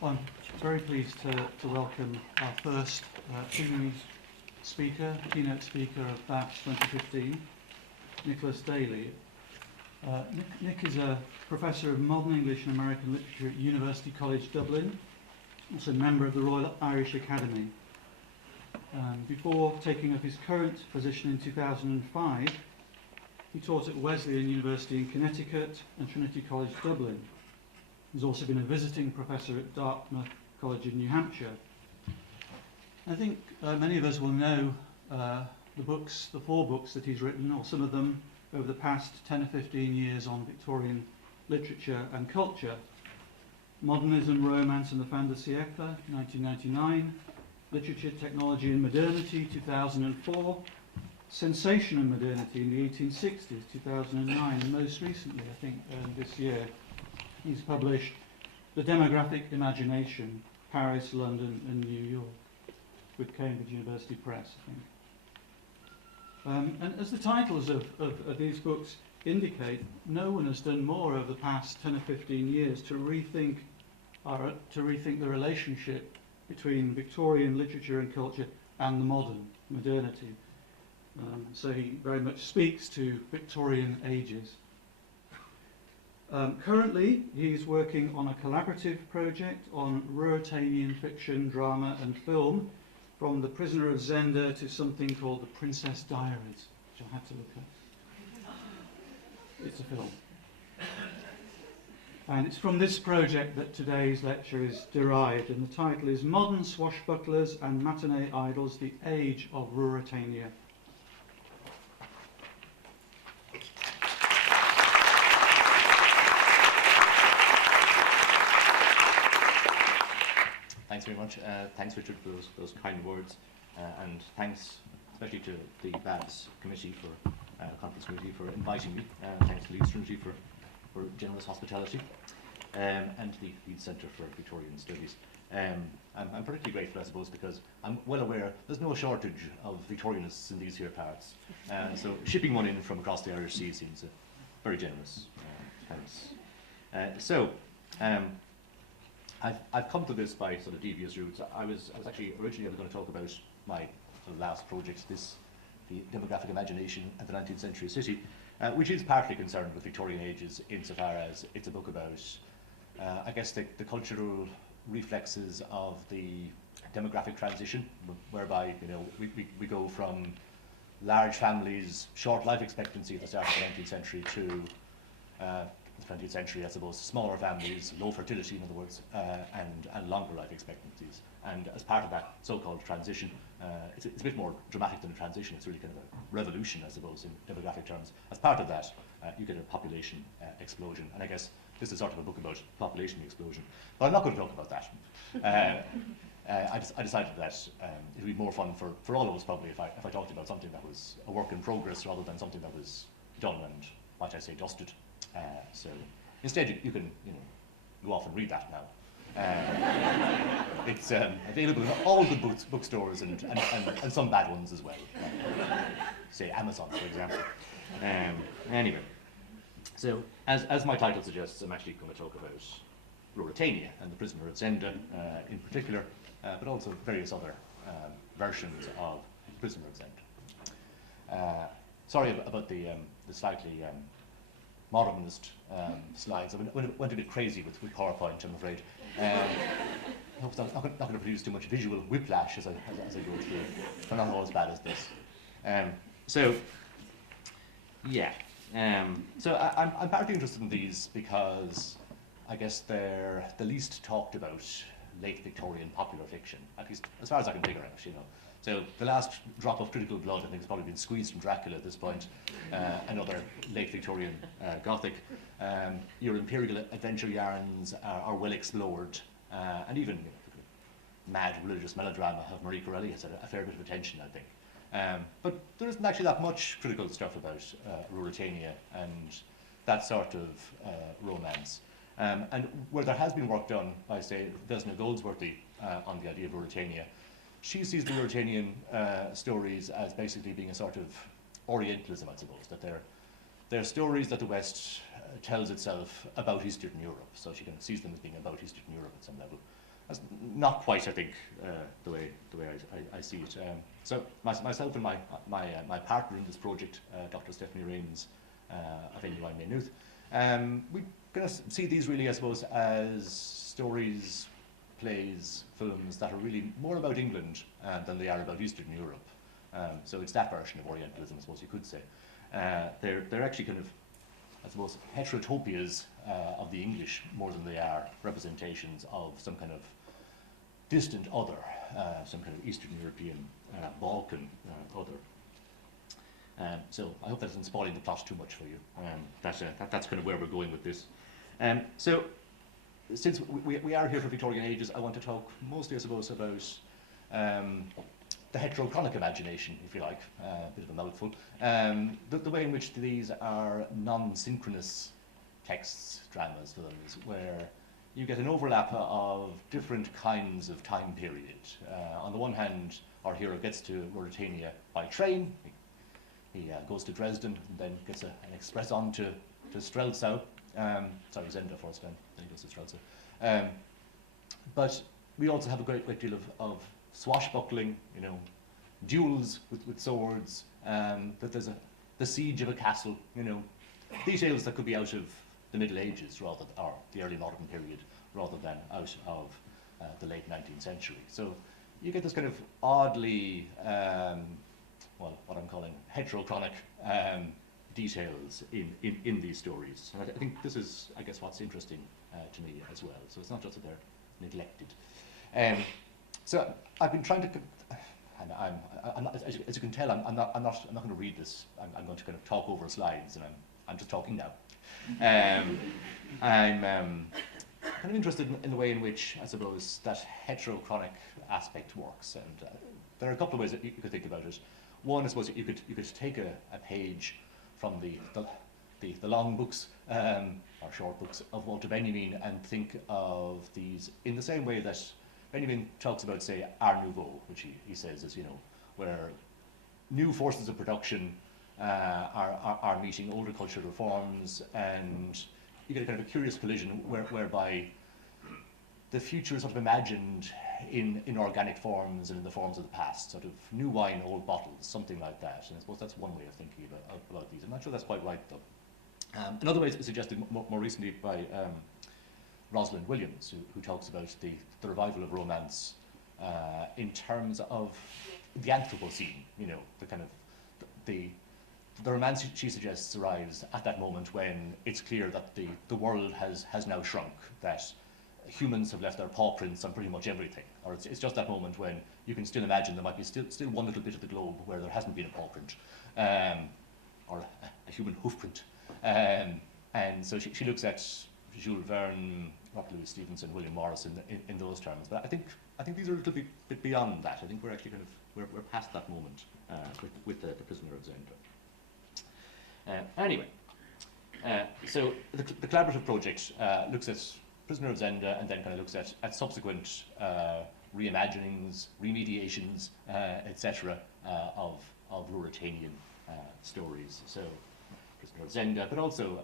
Well, I'm very pleased to welcome our first keynote speaker of BAVS 2015, Nicholas Daly. Nick is a professor of modern English and American literature at University College Dublin, also a member of the Royal Irish Academy. Before taking up his current position in 2005, he taught at Wesleyan University in Connecticut and Trinity College Dublin. He's also been a visiting professor at Dartmouth College in New Hampshire. I think many of us will know the 4 books that he's written, or some of them over the past 10 or 15 years on Victorian literature and culture. Modernism, Romance and the Fin de siècle, 1999. Literature, Technology and Modernity, 2004. Sensation and Modernity in the 1860s, 2009. And most recently, I think, this year, he's published The Demographic Imagination, Paris, London and New York, with Cambridge University Press, I think. And as the titles of these books indicate, no one has done more over the past 10 or 15 years to rethink the relationship between Victorian literature and culture and the modernity. So he very much speaks to Victorian ages. Currently, he's working on a collaborative project on Ruritanian fiction, drama and film, from The Prisoner of Zenda to something called The Princess Diaries, which I had to look at. It's a film. And it's from this project that today's lecture is derived, and the title is Modern Swashbucklers and Matinee Idols, the Age of Ruritania. Thanks very much. Thanks, Richard, for those kind words, and thanks especially to the BAVS committee conference committee for inviting me. Thanks to Leeds Trinity for generous hospitality, and the Leeds Centre for Victorian Studies. I'm particularly grateful, I suppose, because I'm well aware there's no shortage of Victorianists in these here parts. So shipping one in from across the Irish Sea seems very generous. Thanks. I've come to this by sort of devious routes. I was actually originally going to talk about my sort of last project, the demographic imagination at the 19th century city, which is partly concerned with Victorian ages insofar as it's a book about, I guess, the cultural reflexes of the demographic transition, whereby we go from large families, short life expectancy at the start of the 19th century to the 20th century, I suppose, smaller families, low fertility, in other words, and longer life expectancies. And as part of that so-called transition, it's a bit more dramatic than a transition. It's really kind of a revolution, I suppose, in demographic terms. As part of that, you get a population explosion. And I guess this is sort of a book about population explosion. But I'm not going to talk about that. I decided that it would be more fun for all of us, probably, if I talked about something that was a work in progress rather than something that was done and, might I say, dusted. So instead, you can go off and read that now. It's available in all good bookstores and some bad ones as well. Say Amazon, for example. Anyway, so as my title suggests, I'm actually going to talk about Ruritania and the Prisoner of Zenda in particular, but also various other versions of the Prisoner of Zenda. Sorry about the slightly modernist slides. I went a bit crazy with PowerPoint, I'm afraid. I hope it's not going to produce too much visual whiplash as I go through. They're not all as bad as this. So I'm partly interested in these because I guess they're the least talked about late Victorian popular fiction, at least as far as I can figure out. So the last drop of critical blood, I think, has probably been squeezed from Dracula at this point, another late Victorian Gothic. Your imperial adventure yarns are well explored, and even mad religious melodrama of Marie Corelli has had a fair bit of attention, I think. But there isn't actually that much critical stuff about Ruritania and that sort of romance. And where there has been work done by, say, Vesna Goldsworthy on the idea of Ruritania, she sees the Ruritanian stories as basically being a sort of Orientalism, I suppose, that they're stories that the West tells itself about Eastern Europe, so she kind of sees them as being about Eastern Europe at some level. that's not quite, I think, the way I see it. So myself and my partner in this project, Dr. Stephanie Rains of NUI Maynooth, we kind of see these really, I suppose, as stories, plays, films that are really more about England than they are about Eastern Europe. So it's that version of Orientalism, I suppose you could say. They're actually kind of, I suppose, heterotopias of the English more than they are representations of some kind of distant other, some kind of Eastern European, Balkan other. So I hope that isn't spoiling the plot too much for you. That's kind of where we're going with this. So since we are here for Victorian ages, I want to talk mostly, I suppose, about the heterochronic imagination, if you like, a bit of a mouthful. The way in which these are non-synchronous texts, dramas, films, where you get an overlap of different kinds of time period. On the one hand, our hero gets to Ruritania by train. He goes to Dresden and then gets an express on to Strelsau. Sorry, Zenda first, then he goes to Strelsau. But we also have a great deal of swashbuckling, you know, duels with swords, that there's the siege of a castle, you know, details that could be out of the Middle Ages or the early modern period rather than out of the late 19th century. So you get this kind of oddly, well, what I'm calling heterochronic details in these stories. And I think this is, I guess, what's interesting to me as well. So it's not just that they're neglected. So I've been trying to, and I'm not, as you can tell, I'm not going to read this. I'm going to kind of talk over slides, and I'm just talking now. I'm kind of interested in the way in which, I suppose, that heterochronic aspect works, and there are a couple of ways that you could think about it. One, I suppose, you could take a page from the long books or short books of Walter Benjamin and think of these in the same way that Benjamin talks about, say, Art Nouveau, which he says is, you know, where new forces of production are meeting older cultural reforms, and you get a kind of a curious collision whereby the future is sort of imagined in organic forms and in the forms of the past, sort of new wine, old bottles, something like that. And I suppose that's one way of thinking about these. I'm not sure that's quite right, though. Another way is suggested more recently by Rosalind Williams, who talks about the revival of romance in terms of the Anthropocene, you know, the kind of the romance she suggests arrives at that moment when it's clear that the world has now shrunk, that humans have left their paw prints on pretty much everything. Or it's just that moment when you can still imagine there might be still one little bit of the globe where there hasn't been a paw print, or a human hoof print. And so she looks at Jules Verne, Robert Louis Stevenson, William Morris in those terms. But I think these are a little bit beyond that. I think we're actually kind of we're past that moment with the Prisoner of Zenda. Anyway, so the collaborative project looks at Prisoner of Zenda and then kind of looks at subsequent reimaginings, remediations, etc. Of Ruritanian stories. So Prisoner of Zenda, but also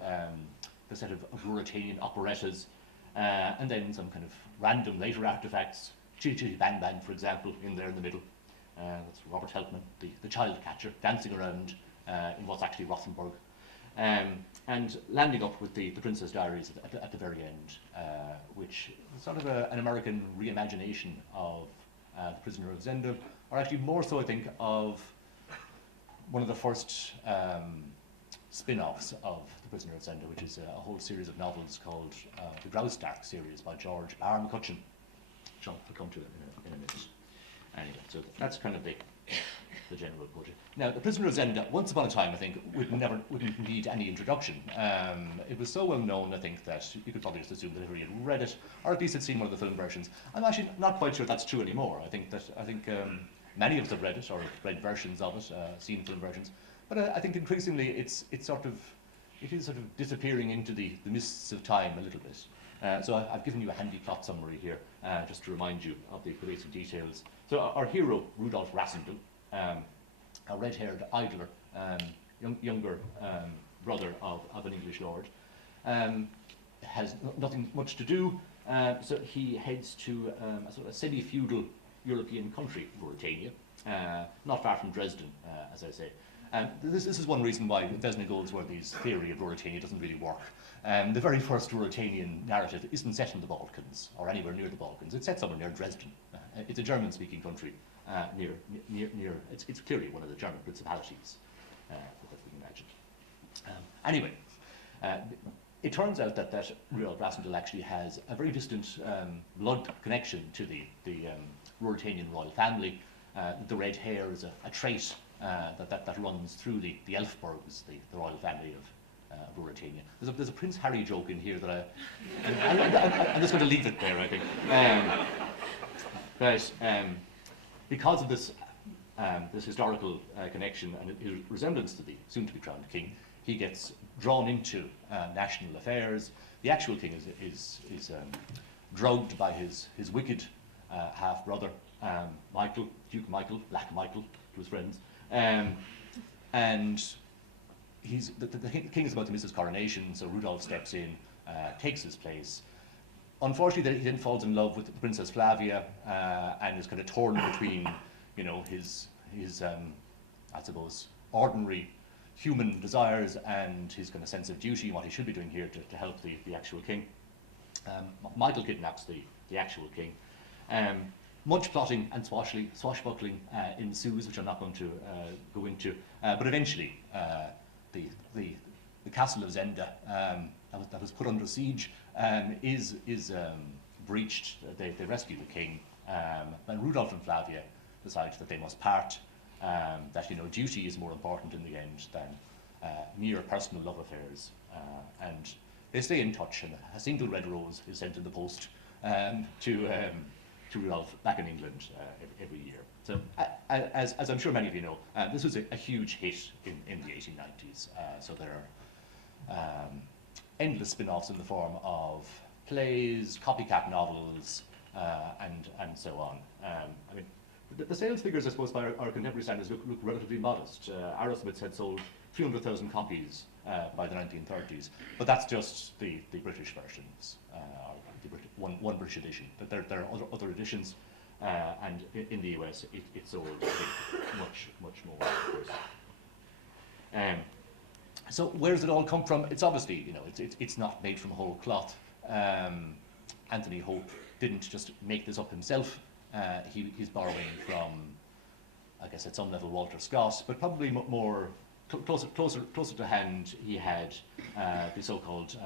the set of Ruritanian operettas, and then some kind of random later artifacts. Chitty Chitty Bang Bang, for example, in there in the middle. That's Robert Helpman, the child catcher, dancing around in what's actually Rothenburg. And landing up with the Princess Diaries at the very end, which is sort of an American reimagination of The Prisoner of Zenda, or actually more so, I think, of one of the first spin-offs of The Prisoner of Zenda, which is a whole series of novels called the Graustark series by George R. McCutcheon, which I'll come to in a minute. Anyway, so that's kind of the general project. Now, The Prisoner of Zenda, once upon a time, I think, wouldn't need any introduction. It was so well known, I think, that you could probably just assume that everybody had read it, or at least had seen one of the film versions. I'm actually not quite sure that's true anymore. I think many of us have read it, or read versions of it, seen film versions. But I think increasingly it is sort of disappearing into the mists of time a little bit. So I've given you a handy plot summary here, just to remind you of the basic details. So our hero, Rudolf Rassendyll, a red-haired idler, younger brother of an English lord, has nothing much to do, So he heads to a sort of semi-feudal European country, Ruritania, not far from Dresden, as I say. This is one reason why Vesna Goldsworthy's theory of Ruritania doesn't really work. The very first Ruritanian narrative isn't set in the Balkans or anywhere near the Balkans. It's set somewhere near Dresden. It's a German-speaking country near. It's clearly one of the German principalities that we imagined. Anyway, it turns out that Rudolf Rassendyll actually has a very distant blood connection to the Ruritanian royal family. The red hair is a trait that runs through the Elfbergs, the royal family of Ruritania. There's a Prince Harry joke in here that I'm just going to leave it there, I think. But because of this historical connection and his resemblance to the soon-to-be crowned king, he gets drawn into national affairs. The actual king is drugged by his wicked half-brother, Michael, Duke Michael, Black Michael to his friends. And the king is about to miss his coronation, so Rudolf steps in, takes his place. Unfortunately, he then falls in love with Princess Flavia and is kind of torn between, his I suppose, ordinary human desires and his kind of sense of duty and what he should be doing here to help the actual king. Michael kidnaps the actual king. Much plotting and swashbuckling ensues, which I'm not going to go into. But eventually, the castle of Zenda that was put under siege is breached. They rescue the king, and Rudolf and Flavia decide that they must part. That duty is more important in the end than mere personal love affairs, and they stay in touch. And a single red rose is sent in the post to Rudolf back in England every year. So, as I'm sure many of you know, this was a huge hit in the 1890s. So there are endless spin-offs in the form of plays, copycat novels, and so on. I mean, the sales figures, I suppose, by our contemporary standards look relatively modest. Arrowsmiths had sold 300,000 copies by the 1930s, but that's just the British versions, one British edition. But there are other editions, and in the US it sold much more, of course. So where does it all come from? It's obviously, it's not made from whole cloth. Anthony Hope didn't just make this up himself. He's borrowing from, I guess at some level, Walter Scott, but probably more closer to hand. He had the so-called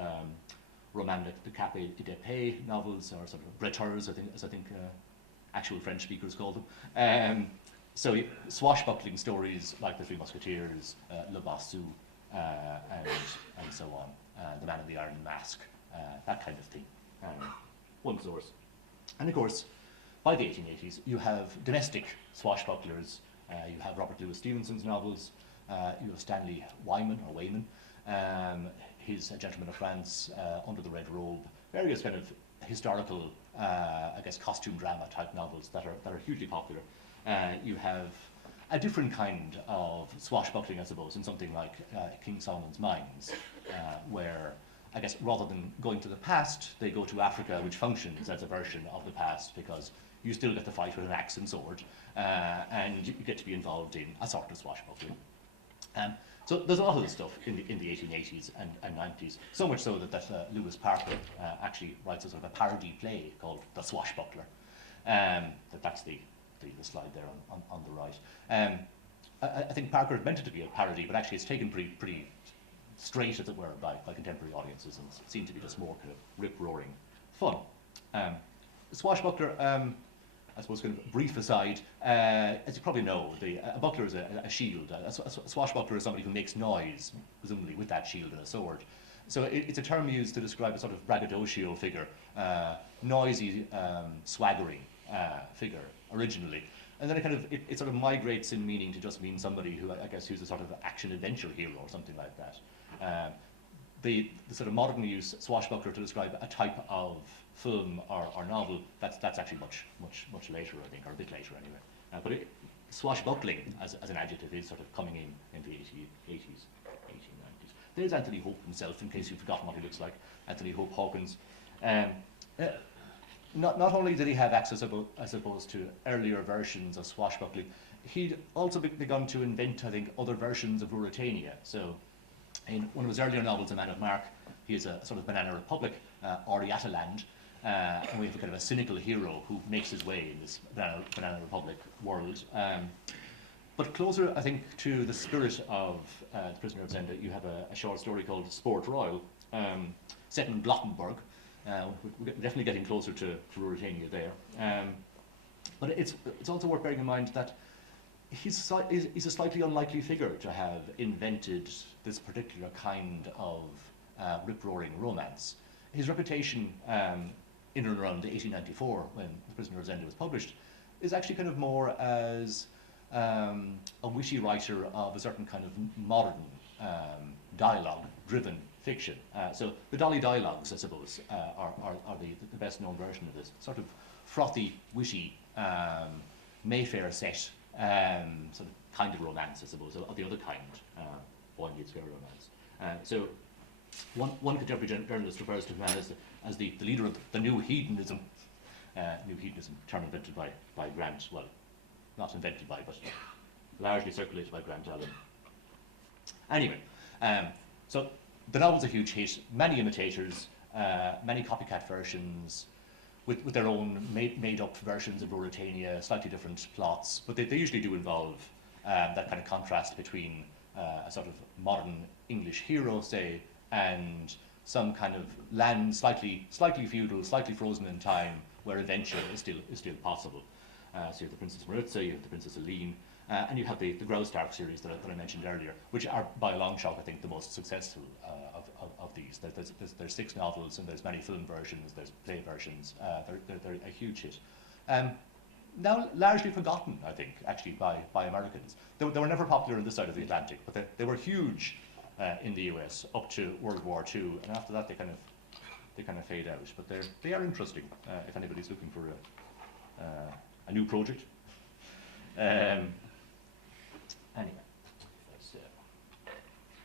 roman de cape et d'épée novels, or sort of breteurs, as I think actual French speakers call them. So swashbuckling stories like The Three Musketeers, Le Bossu, and so on, The Man in the Iron Mask, that kind of thing. One source. And of course, by the 1880s, you have domestic swashbucklers. You have Robert Louis Stevenson's novels. You have Stanley Weyman, his A Gentleman of France, Under the Red Robe, various kind of historical, I guess, costume drama type novels that are hugely popular. You have a different kind of swashbuckling, I suppose, in something like King Solomon's Mines, where, I guess, rather than going to the past, they go to Africa, which functions as a version of the past, because you still get to fight with an axe and sword, and you get to be involved in a sort of swashbuckling. So there's a lot of this stuff in the 1880s and 90s, so much so that Lewis Parker actually writes a sort of a parody play called The Swashbuckler. That's the slide there on the right. I think Parker meant it to be a parody, but actually it's taken pretty straight, as it were, by contemporary audiences, and seemed to be just more kind of rip-roaring fun. Swashbuckler, I suppose, kind of brief aside, as you probably know, a buckler is a shield. A swashbuckler is somebody who makes noise, presumably with that shield and a sword. So it's a term used to describe a sort of braggadocio figure, noisy, swaggering figure originally. And then it sort of migrates in meaning to just mean somebody who, I guess, who's a sort of action-adventure hero or something like that. The sort of modern use swashbuckler to describe a type of film or novel, that's actually much later, I think, or a bit later anyway. But swashbuckling as an adjective is sort of coming in the 1880s, 1890s. There's Anthony Hope himself, in case you've forgotten what he looks like. Anthony Hope Hawkins. not only did he have access, I suppose, to earlier versions of Swashbuckling, he'd also begun to invent, I think, other versions of Ruritania. So, in one of his earlier novels, A Man of Mark, he is a sort of Banana Republic, Oriataland, and we have a kind of a cynical hero who makes his way in this Banana Republic world. But closer, I think, to the spirit of The Prisoner of Zenda, you have a short story called Sport Royal, set in Glottenburg. We're definitely getting closer to Ruritania there. But it's also worth bearing in mind that he's a slightly unlikely figure to have invented this particular kind of rip-roaring romance. His reputation in and around 1894, when The Prisoner of Zenda was published, is actually kind of more as a witty writer of a certain kind of modern dialogue-driven fiction. So the Daly dialogues, I suppose, are the best known version of this. Sort of frothy, witty, Mayfair set sort of kind of romance, I suppose, of the other kind, boy meets girl romance. So one contemporary journalist refers to him as the leader of the new hedonism. New hedonism, term invented by Grant, well, not invented by, but largely circulated by Grant Allen. Anyway, so the novel's a huge hit, many imitators, many copycat versions, with their own made-up versions of Ruritania, slightly different plots, but they usually do involve that kind of contrast between a sort of modern English hero, say, and some kind of land slightly feudal, slightly frozen in time, where adventure is still possible. So you have the Princess Maritza, you have the Princess Aline, and you have the Graustark series that I mentioned earlier, which are by a long shot, I think, the most successful of these. There's 6 novels, and there's many film versions, there's play versions. They're a huge hit. Now largely forgotten, I think, actually, by Americans. They were never popular on this side of the Atlantic, but they were huge in the US up to World War II, and after that they kind of fade out. But they are interesting if anybody's looking for a new project. Anyway, let's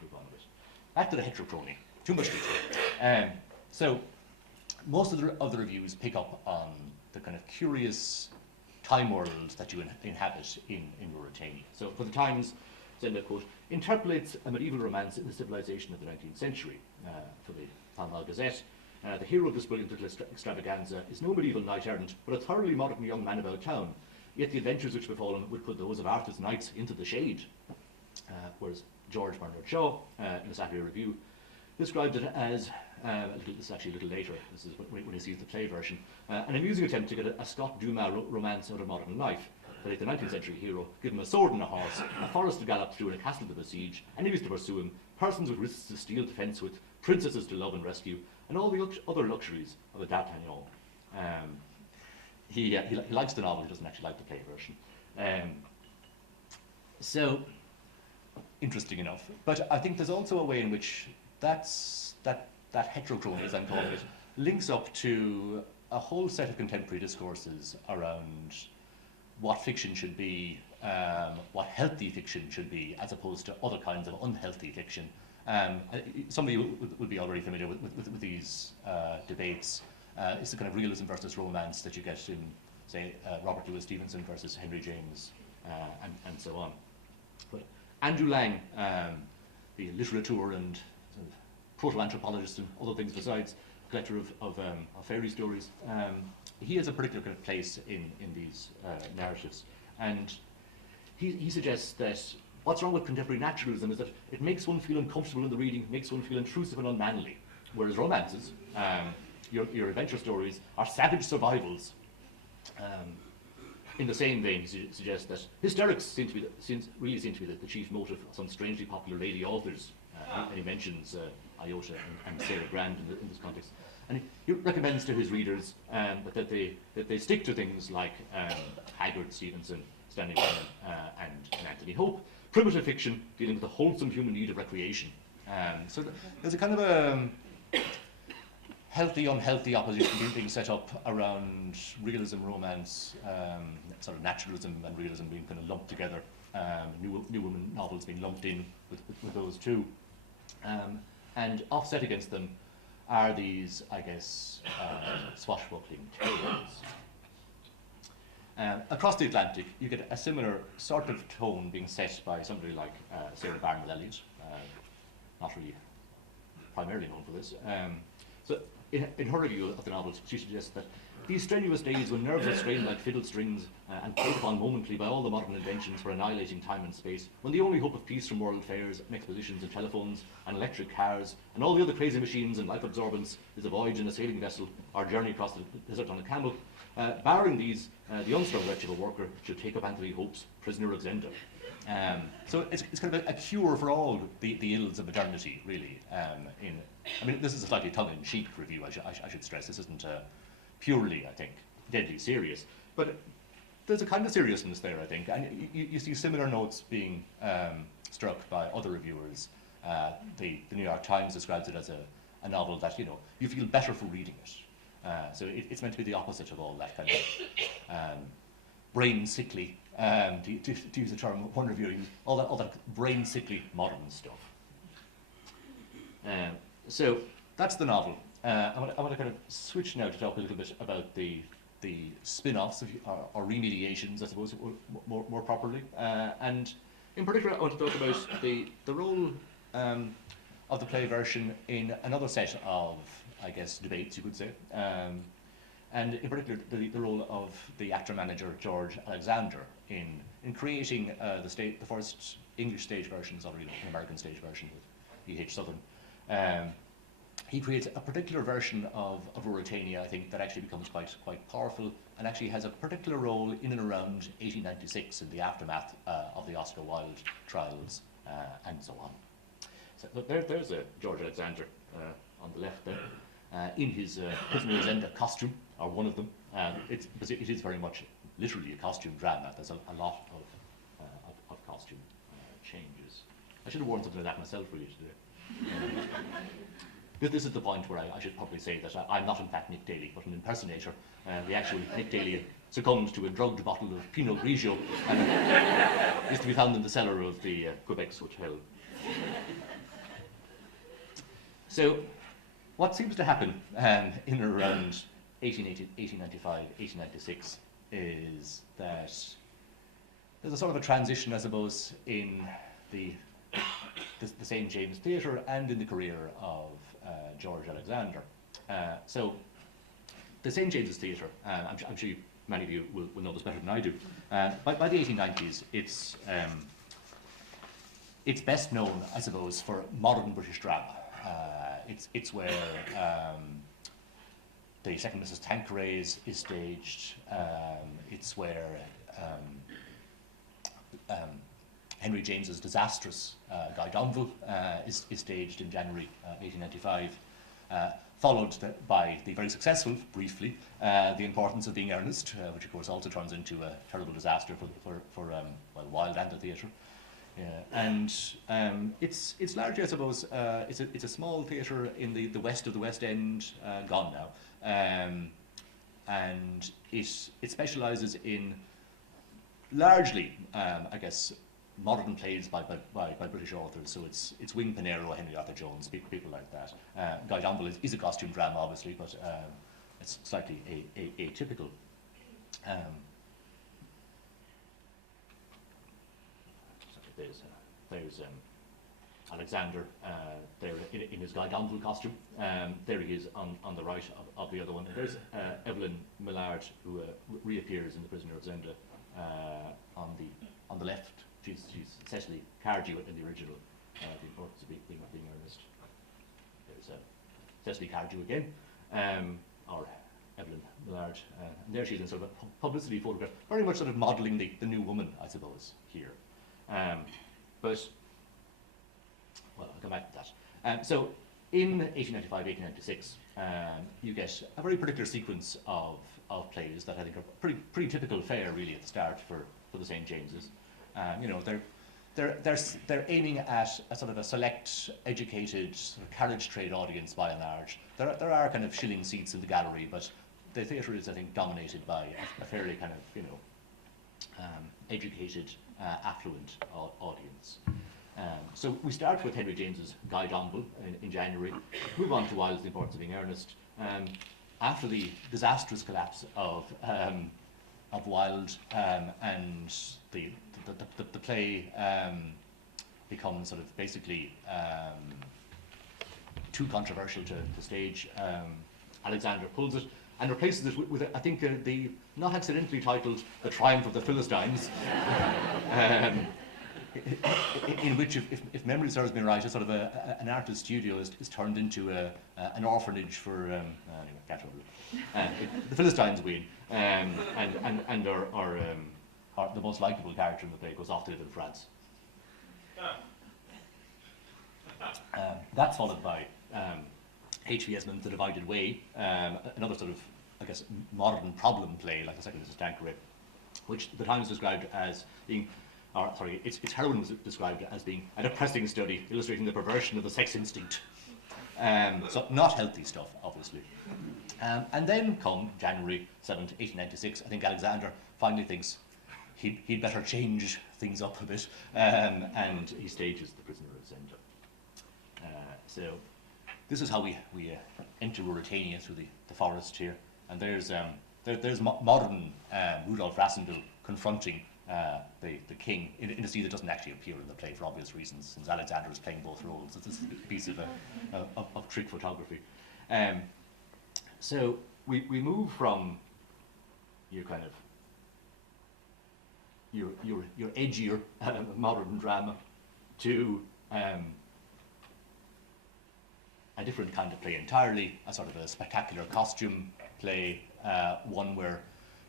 move on a bit. Back to the heterochrony. Too much detail. So most of the reviews pick up on the kind of curious time world that you inhabit in Ruritania. So for the Times, Zenda, quote, interpolates a medieval romance in the civilization of the 19th century. For the Pall Mall Gazette, the hero of this brilliant little extravaganza is no medieval knight-errant, but a thoroughly modern young man about town. Yet the adventures which befall him would put those of Arthur's knights into the shade. Whereas George Bernard Shaw, in the Saturday Review, described it as, this is actually a little later, this is when he sees the play version, an amusing attempt to get a Scott Dumas romance out of modern life. That if the 19th century hero, give him a sword and a horse, a forest to gallop through and a castle to besiege, enemies to pursue him, persons with wrists to steal defence with, princesses to love and rescue, and all the other luxuries of a D'Artagnan. He likes the novel, he doesn't actually like the play version. So, interesting enough. But I think there's also a way in which that heterochrony, as I'm calling it, links up to a whole set of contemporary discourses around what fiction should be, what healthy fiction should be, as opposed to other kinds of unhealthy fiction. Some of you would be already familiar with these debates. It's the kind of realism versus romance that you get in, say, Robert Louis Stevenson versus Henry James, and so on. But Andrew Lang, the literateur and sort of proto-anthropologist and other things besides, collector of fairy stories, he has a particular kind of place in these narratives. And he suggests that what's wrong with contemporary naturalism is that it makes one feel uncomfortable in the reading, makes one feel intrusive and unmanly. Whereas romances, your adventure stories, are savage survivals. In the same vein, he suggests that hysterics really seem to be the chief motive of some strangely popular lady authors. And he mentions Iota and Sarah Grand in this context. And he recommends to his readers that they stick to things like Haggard, Stevenson, Stanley Werman, and Anthony Hope, primitive fiction dealing with the wholesome human need of recreation. So there's a kind of a healthy, unhealthy opposition being set up around realism, romance, sort of naturalism and realism being kind of lumped together, new women novels being lumped in with those two. And offset against them are these, I guess, swashbuckling tales. Across the Atlantic, you get a similar sort of tone being set by somebody like Sarah Barnwell Elliott, not really primarily known for this. So in her review of the novel, she suggests that these strenuous days when nerves are strained like fiddle strings and played upon momently by all the modern inventions for annihilating time and space, when the only hope of peace from world affairs and expositions and telephones and electric cars and all the other crazy machines and life absorbance is a voyage in a sailing vessel or journey across the desert on a camel, barring these, the unstrung wretch of a worker should take up Anthony Hope's Prisoner of Zenda. So it's kind of a cure for all the ills of modernity, really. I mean, this is a slightly tongue-in-cheek review, I should stress. This isn't purely, I think, deadly serious. But there's a kind of seriousness there, I think. And you see similar notes being struck by other reviewers. The New York Times describes it as a novel that, you feel better for reading it. So it's meant to be the opposite of all that kind of brain-sickly, to use a term one reviewer used, all that brain-sickly modern stuff. So that's the novel. I want to kind of switch now to talk a little bit about the spin-offs or remediations, I suppose, more properly. And in particular, I want to talk about the role of the play version in another set of, I guess, debates, you could say. And in particular, the role of the actor-manager George Alexander in creating the first English stage versions, or really an American stage version with E.H. Southern. He creates a particular version of Ruritania, I think, that actually becomes quite powerful and actually has a particular role in and around 1896 in the aftermath of the Oscar Wilde trials and so on. So there's George Alexander on the left there, in his Prisoner of Zenda costume, or one of them. It is very much literally a costume drama. There's a lot of costume changes. I should have worn something like that myself really today. This is the point where I should probably say that I'm not in fact Nick Daly, but an impersonator. The actual Nick Daly succumbed to a drugged bottle of Pinot Grigio and is to be found in the cellar of the Quebec Hotel. So, what seems to happen in and around 1895, 1896 is that there's a sort of a transition, I suppose, in the St. James Theatre and in the career of George Alexander. So, the St. James's Theatre, I'm sure many of you will know this better than I do. By the 1890s, it's best known, I suppose, for modern British drama. It's where the Second Mrs. Tanqueray is staged. It's where Henry James's disastrous Guy Donville is staged in January 1895, followed by the very successful, briefly, The Importance of Being Earnest, which of course also turns into a terrible disaster for Wilde and the theatre. And it's largely, I suppose, it's a small theatre in the west of the West End, gone now, and it specialises in largely, I guess, modern plays by British authors. So it's Wing Pinero, Henry Arthur Jones, people like that. Guy Donville is a costume drama, obviously, but it's slightly atypical. There's Alexander there in his Guy Donville costume. There he is on the right of the other one. There's Evelyn Millard, who reappears in The Prisoner of Zenda on the left. She's Cecily Cardew in the original, The Importance of Being Earnest. There's Cecily Cardew again, or Evelyn Millard. And there she is in sort of a publicity photograph, very much sort of modelling the new woman, I suppose, here. But, well, I'll come back to that. So, in 1895, 1896, you get a very particular sequence of plays that I think are pretty typical fare, really, at the start for the St. James's. They're aiming at a sort of a select, educated, sort of carriage trade audience by and large. There are kind of shilling seats in the gallery, but the theatre is, I think, dominated by a fairly kind of, educated, affluent audience. So we start with Henry James's Guide Omble in January, move on to Wilde's The Importance of Being Earnest. After the disastrous collapse of Wilde, and the play becomes sort of basically too controversial to stage, Alexander pulls it and replaces it with I think, the not accidentally titled The Triumph of the Philistines, in which, if memory serves me right, a sort of an artist studio is turned into an orphanage for, anyway, can't remember. The Philistines win, and are the most likeable character in the play goes off to live in France. That's followed by H.V. Esmond's The Divided Way, another sort of, I guess, modern problem play, like the second Mrs. Tanqueray, which the Times described as being, or sorry, its heroine was described as being a depressing study illustrating the perversion of the sex instinct. So not healthy stuff, obviously. And then come January 7th, 1896, I think Alexander finally thinks he'd better change things up a bit, and he stages The Prisoner of Zenda. So this is how we enter Ruritania through the forest here, and there's modern Rudolf Rassendyll confronting the king in a scene that doesn't actually appear in the play for obvious reasons, since Alexander is playing both roles. It's a piece of trick photography. So we move from your kind of your edgier modern drama to a different kind of play entirely, a sort of a spectacular costume play, one where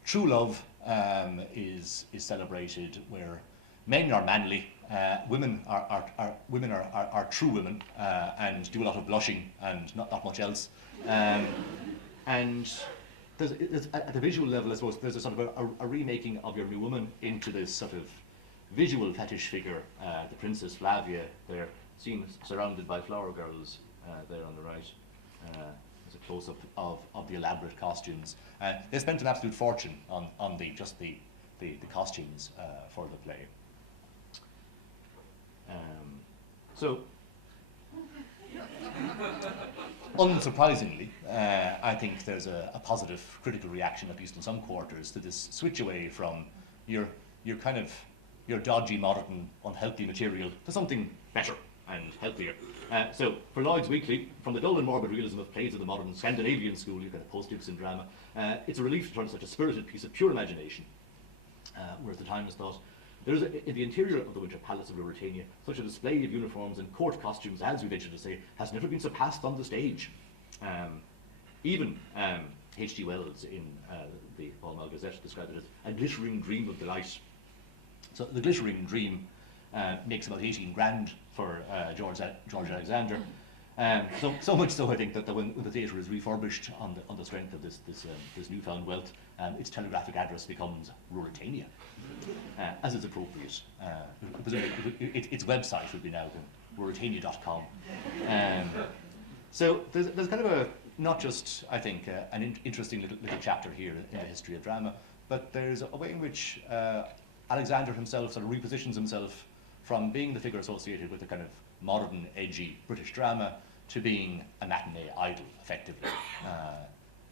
true love is celebrated, where men are manly, women are true women, and do a lot of blushing and not much else. And at the visual level, I suppose, there's a sort of a remaking of Your New Woman into this sort of visual fetish figure, the Princess Flavia, there, seen surrounded by flower girls there on the right. There's a close-up of the elaborate costumes. They spent an absolute fortune on the costumes for the play. So, unsurprisingly, I think there's a positive critical reaction, at least in some quarters, to this switch away from your dodgy, modern, unhealthy material to something better and healthier. So, for Lloyd's Weekly, from the dull and morbid realism of plays of the modern Scandinavian school, you kind of post-Ibsen drama, it's a relief to turn to such a spirited piece of pure imagination. Whereas the Times thought, there is in the interior of the Winter Palace of Ruritania such a display of uniforms and court costumes as, we venture to say, has never been surpassed on the stage. Even H.G. Wells in the Pall Mall Gazette described it as a glittering dream of delight. So the glittering dream makes about 18 grand for George Alexander. So much so, I think, that when the theatre is refurbished on the strength of this newfound wealth, its telegraphic address becomes Ruritania, as is appropriate. Its website would be now ruritania.com. So there's kind of a, not just, I think, an interesting little chapter here in the history of drama, but there's a way in which Alexander himself sort of repositions himself from being the figure associated with the kind of modern, edgy British drama to being a matinee idol, effectively.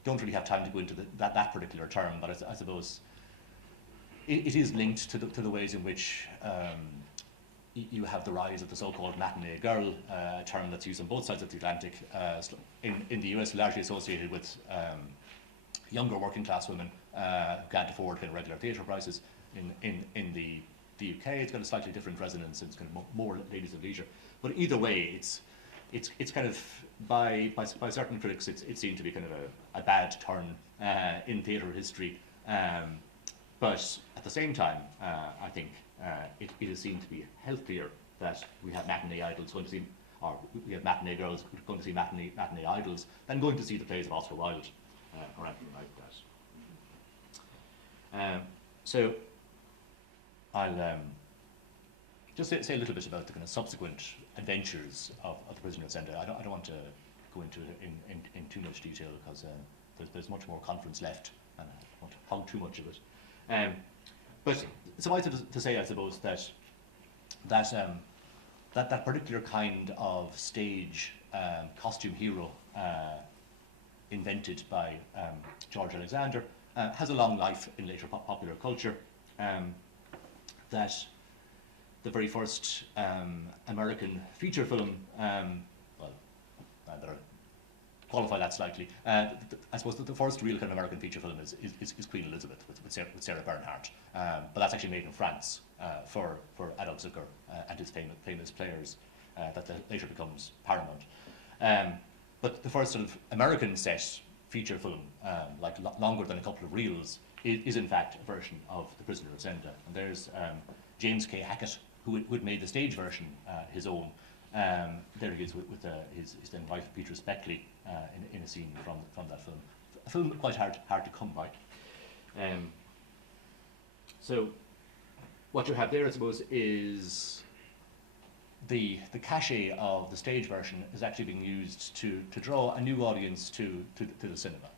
Don't really have time to go into that particular term, but I suppose it is linked to the ways in which you have the rise of the so-called matinee girl, a term that's used on both sides of the Atlantic, in the US largely associated with younger working class women who can't afford kind of regular theatre prices. In the UK, it's got a slightly different resonance. It's kind of more ladies of leisure. But either way, it's kind of by certain critics, it's seen to be kind of a bad turn in theatre history. But at the same time, I think it is seen to be healthier that we have matinee idols going to see, or we have matinee girls going to see matinee idols, than going to see the plays of Oscar Wilde or anything like that. So I'll just say a little bit about the kind of subsequent adventures of the Prisoner of Zenda. I don't want to go into it in too much detail, because there's much more conference left, and I don't want to hog too much of it. But suffice it to say, I suppose, that that particular kind of stage costume hero invented by George Alexander has a long life in later popular culture. That the very first American feature film, well, better qualify that slightly. I suppose that the first real kind of American feature film is Queen Elizabeth with Sarah Bernhardt, but that's actually made in France for Adolphe Zucker and his famous players that later becomes Paramount. But the first sort of American set feature film, like longer than a couple of reels, is in fact a version of The Prisoner of Zenda. And there's James K. Hackett, who had made the stage version his own. There he is with his then wife Beatrice Beckley in a scene from that film. A film quite hard to come by. So what you have there, I suppose, is the cachet of the stage version is actually being used to draw a new audience to the cinema.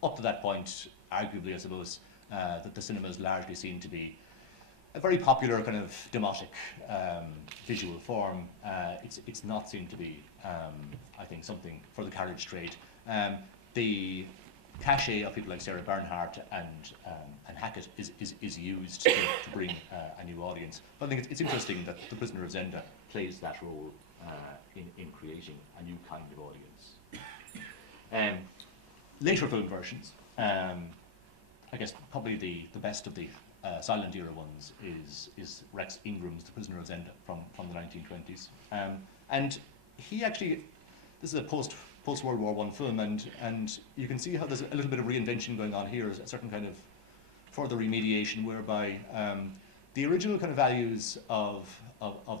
Up to that point, arguably, I suppose, that the cinema is largely seen to be a very popular kind of demotic visual form. It's not seen to be, I think, something for the carriage trade. The cachet of people like Sarah Bernhardt and Hackett is used to bring a new audience. But I think it's interesting that The Prisoner of Zenda plays that role in creating a new kind of audience. Later film versions, I guess probably the best of the silent era ones is Rex Ingram's The Prisoner of Zenda from the 1920s. And he actually, this is a post-World War I film, and you can see how there's a little bit of reinvention going on here, a certain kind of further remediation whereby the original kind of values of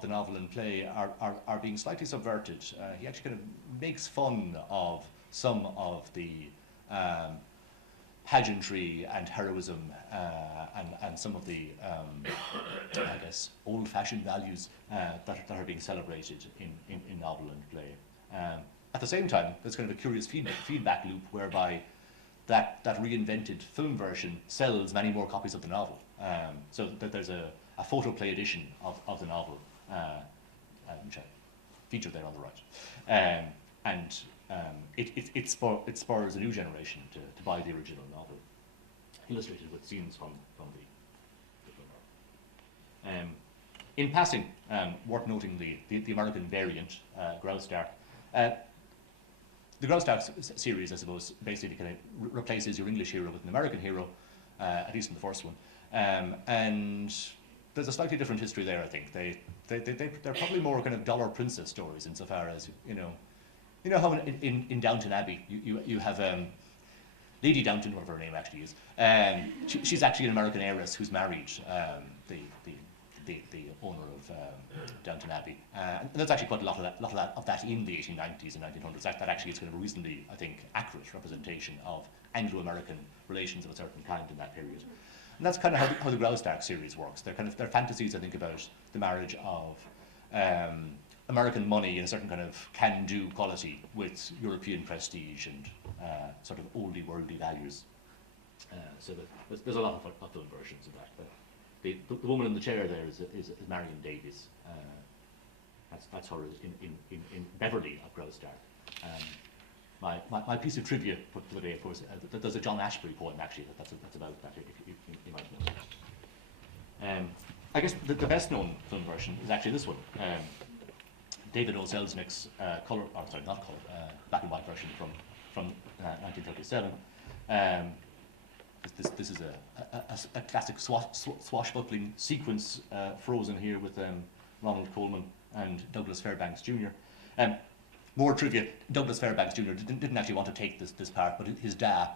the novel and play are being slightly subverted. He actually kind of makes fun of some of the pageantry and heroism and some of the, I guess, old-fashioned values that are being celebrated in novel and play. At the same time, there's kind of a curious feedback loop whereby that reinvented film version sells many more copies of the novel. So that there's a photoplay edition of the novel, which I featured there on the right. It spurs a new generation to buy the original novel, illustrated with scenes from the film. In passing, worth noting the American variant, Graustark. The Graustark series, I suppose, basically kind of replaces your English hero with an American hero, at least in the first one. And there's a slightly different history there, I think. They're probably more kind of dollar princess stories insofar as, you know how in Downton Abbey you have Lady Downton, whatever her name actually is. She's actually an American heiress who's married the owner of Downton Abbey, and there's actually quite a lot of that in the 1890s and 1900s. That actually is kind of a reasonably, I think, accurate representation of Anglo-American relations of a certain kind in that period. And that's kind of how the Graustark series works. They're fantasies, I think, about the marriage of American money and a certain kind of can-do quality with European prestige and sort of oldie worldly values. So there's a lot of film versions of that. The woman in the chair there is Marion Davies. That's her in Beverly of Graustark. My piece of trivia for the day, of course, there's a John Ashbery poem actually that's about that, if you might know that. I guess the best known film version is actually this one. David O. Selznick's black and white version from 1937. This is a classic swashbuckling sequence frozen here with Ronald Colman and Douglas Fairbanks Jr. More trivia, Douglas Fairbanks Jr. didn't actually want to take this part, but his dad,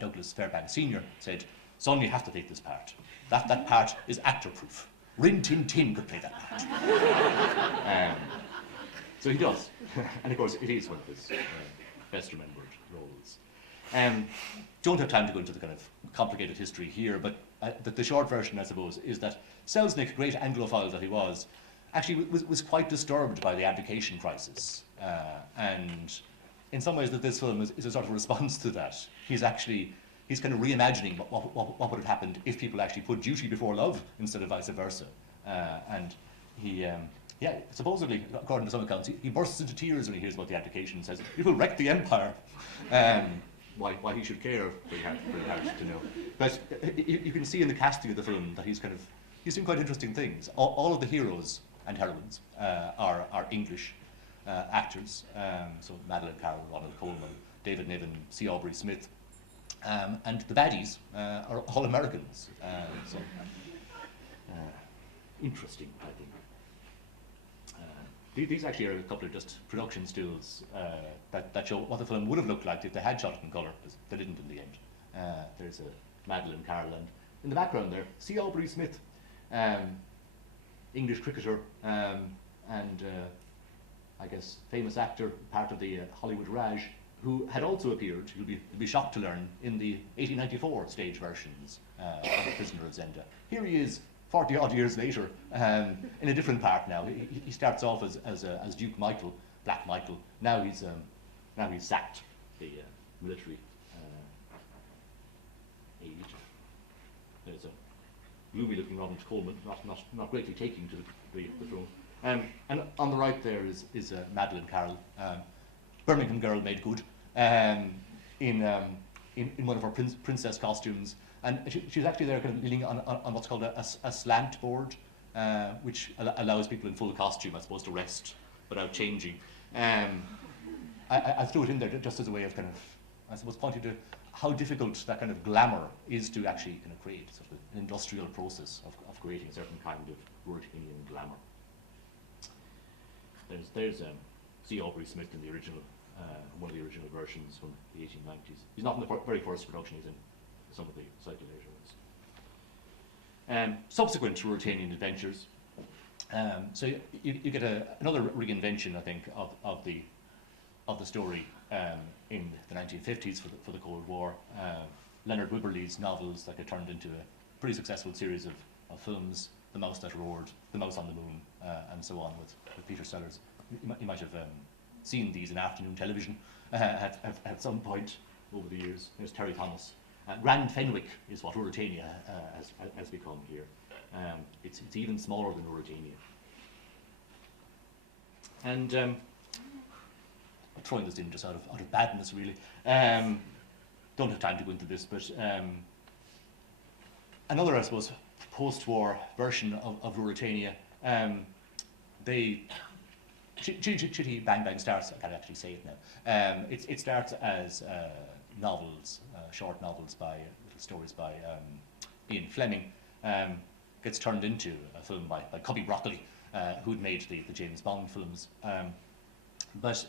Douglas Fairbanks Sr., said, "Son, you have to take this part. That part is actor-proof. Rin Tin Tin could play that part." So he does. And of course, it is one of his best remembered roles. Don't have time to go into the kind of complicated history here, but the short version, I suppose, is that Selznick, great Anglophile that he was, actually was quite disturbed by the abdication crisis. And in some ways, that this film is a sort of response to that. He's kind of reimagining what would have happened if people actually put duty before love instead of vice versa. And yeah, supposedly, according to some accounts, he bursts into tears when he hears about the abdication and says, "It will wreck the empire." Why he should care, very hard to know. But you can see in the casting of the film that he's doing quite interesting things. All of the heroes and heroines are English actors. So Madeleine Carroll, Ronald Coleman, David Niven, C. Aubrey Smith. And the baddies are all Americans. Interesting, I think. These actually are a couple of just production stills that show what the film would have looked like if they had shot it in colour, because they didn't in the end. There's a Madeleine Carroll, and in the background there, C. Aubrey Smith, English cricketer, and I guess famous actor, part of the Hollywood Raj, who had also appeared, you'll be shocked to learn, in the 1894 stage versions of The Prisoner of Zenda. Here he is, 40 odd years later, in a different part now. He starts off as Duke Michael, Black Michael. Now he's sacked the military aide. There's a gloomy-looking Ronald Coleman, not greatly taking to the throne. And on the right there is Madeleine Carroll, Birmingham girl made good, in one of her princess costumes. And she's actually there kind of leaning on what's called a slant board, which allows people in full costume, I suppose, to rest without changing. I threw it in there just as a way of kind of, I suppose, pointing to how difficult that kind of glamour is to actually kind of create, sort of an industrial process of creating a certain kind of Ruritanian glamour. There's C. Aubrey Smith in the original, one of the original versions from the 1890s. He's not in the very first production, he's in some of the slightly later ones. Subsequent to Ruritanian adventures, so you get another reinvention, I think, of the story in the 1950s for the Cold War. Leonard Wibberley's novels that get turned into a pretty successful series of films: The Mouse That Roared, The Mouse on the Moon, and so on, with Peter Sellers. You might have seen these in afternoon television at some point over the years. There's Terry Thomas. Grand Fenwick is what Ruritania has become here. It's even smaller than Ruritania. And I'm throwing this in just out of badness, really. Don't have time to go into this, but another, I suppose, post-war version of Ruritania. Chitty Bang Bang starts, I can't actually say it now. It starts as novels, short novels little stories by Ian Fleming, gets turned into a film by Cubby Broccoli, who'd made the James Bond films. But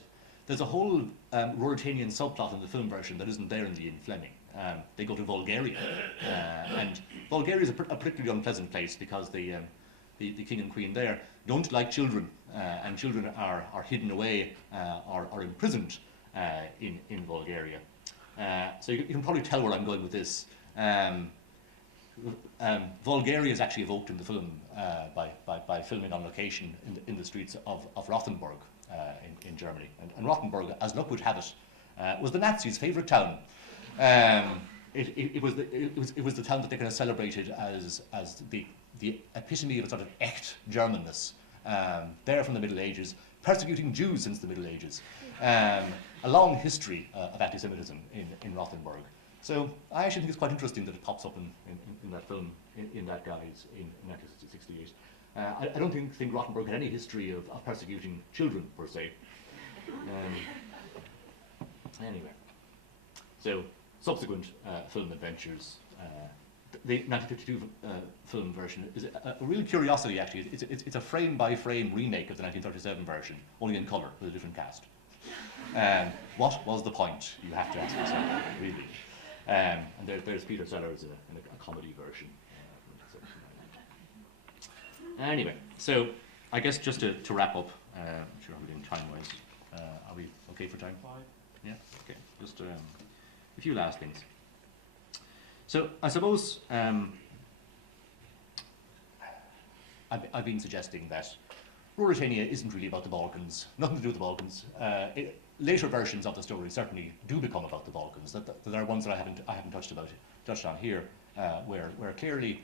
there's a whole Ruritanian subplot in the film version that isn't there in the Ian Fleming. They go to Bulgaria, and Bulgaria is a particularly unpleasant place because the king and queen there don't like children, and children are hidden away or imprisoned in Bulgaria. So you can probably tell where I'm going with this. Bulgaria is actually evoked in the film by filming on location in the streets of Rothenburg in Germany. And Rothenburg, as luck would have it, was the Nazis' favourite town. It was the town that they kind of celebrated as the epitome of a sort of echt Germanness. There from the Middle Ages, persecuting Jews since the Middle Ages. A long history of anti-Semitism in Rothenburg. So I actually think it's quite interesting that it pops up in that film, in that guise, in 1968. I don't think Rothenburg had any history of persecuting children, per se. Anyway, so subsequent film adventures. The 1952 film version is a real curiosity, actually. It's a frame-by-frame remake of the 1937 version, only in colour, with a different cast. What was the point, you have to ask yourself, really? And there's Peter Sellers in a comedy version. Anyway, so I guess just to wrap up, I'm sure I'm doing time-wise. Are we okay for time? 5. Yeah, okay. Just a few last things. So I suppose I've been suggesting that Ruritania isn't really about the Balkans, nothing to do with the Balkans. Later versions of the story certainly do become about the Balkans. There are ones that I haven't touched on here, where clearly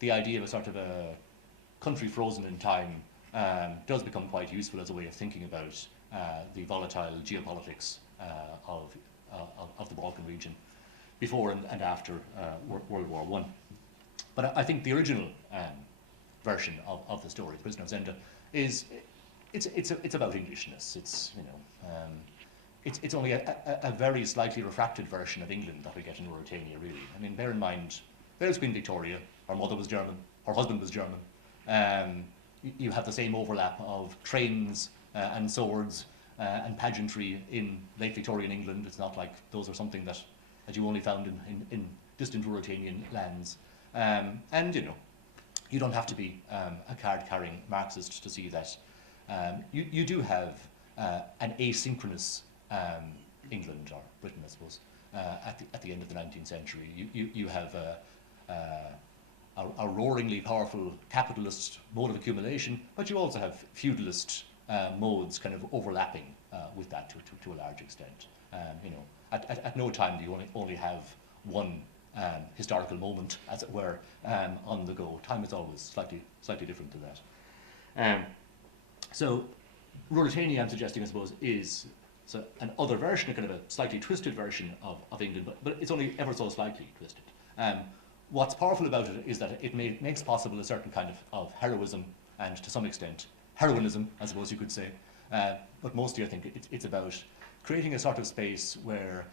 the idea of a sort of a country frozen in time does become quite useful as a way of thinking about the volatile geopolitics of the Balkan region before and after World War I. But I think the original version of the story, The Prisoner of Zenda, is it's about Englishness. It's only a very slightly refracted version of England that we get in Ruritania, really. I mean, bear in mind, there's Queen Victoria. Her mother was German. Her husband was German. You have the same overlap of trains and swords and pageantry in late Victorian England. It's not like those are something that you only found in distant Ruritanian lands. And, you don't have to be a card-carrying Marxist to see that you do have an asynchronous England, or Britain, I suppose, at the end of the 19th century. You have a roaringly powerful capitalist mode of accumulation, but you also have feudalist modes kind of overlapping with that to a large extent. At no time do you only have one historical moment, as it were, on the go. Time is always slightly different to that. So Ruritania, I'm suggesting, I suppose, is an other version, a kind of a slightly twisted version of England, but it's only ever so slightly twisted. What's powerful about it is that it makes possible a certain kind of heroism, and to some extent heroinism, I suppose you could say. But mostly I think it's about creating a sort of space where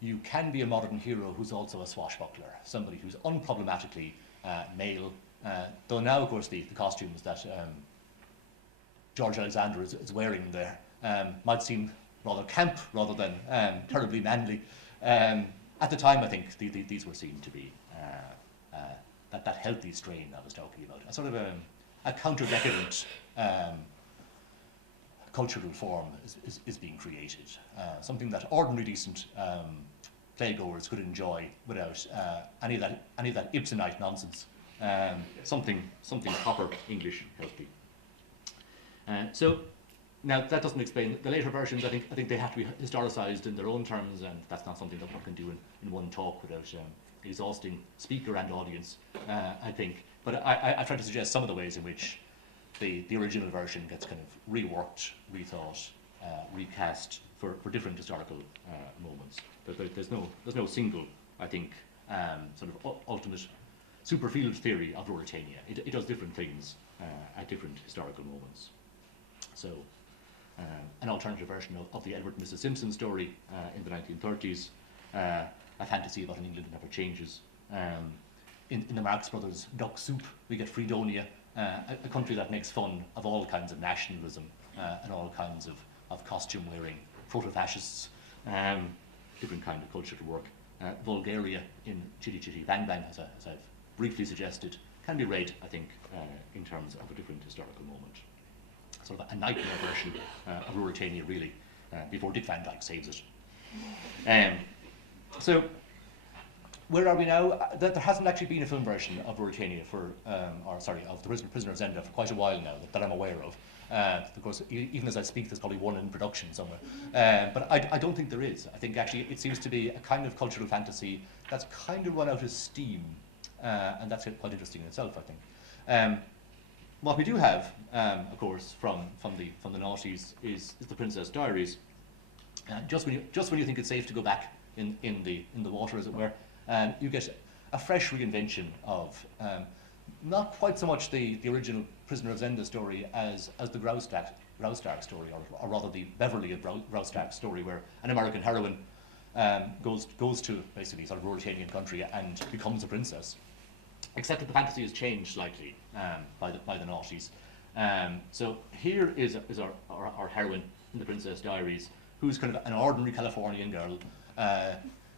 you can be a modern hero who's also a swashbuckler, somebody who's unproblematically male, though now, of course, the costumes that George Alexander is wearing there might seem rather camp rather than terribly manly. At the time, I think these were seen to be that healthy strain I was talking about, a sort of a counter-decadent cultural form is being created, something that ordinary decent playgoers could enjoy without any of that Ibsenite nonsense. Something proper English healthy. So now that doesn't explain the later versions. I think they have to be historicised in their own terms, and that's not something that one can do in one talk without exhausting speaker and audience, I think. But I try to suggest some of the ways in which the original version gets kind of reworked, rethought, recast for different historical moments. There's no single, I think, sort of ultimate superfield theory of Ruritania. It does different things at different historical moments. So, an alternative version of the Edward and Mrs. Simpson story in the 1930s, a fantasy about an England that never changes. In the Marx Brothers' Duck Soup, we get Fredonia, a country that makes fun of all kinds of nationalism and all kinds of costume-wearing proto-fascists, different kind of culture to work. Bulgaria in Chitty Chitty Bang Bang, as I've briefly suggested, can be read, I think, in terms of a different historical moment. Sort of a nightmare version of Ruritania, really, before Dick Van Dyke saves it. So, where are we now? There hasn't actually been a film version of Ruritania of The Prisoner of Zenda for quite a while now that I'm aware of. Of course, even as I speak, there's probably one in production somewhere. But I don't think there is. I think actually it seems to be a kind of cultural fantasy that's kind of run out of steam, and that's quite interesting in itself, I think. What we do have, of course, from the noughties is The Princess Diaries. Just when you think it's safe to go back in the water, as it were, you get a fresh reinvention of not quite so much the original Prisoner of Zenda story as the Graustark story, or rather the Beverly of Graustark story, where an American heroine goes to basically sort of Ruritanian country and becomes a princess. Except that the fantasy has changed slightly by the noughties. So here is our heroine in The Princess Diaries, who's kind of an ordinary Californian girl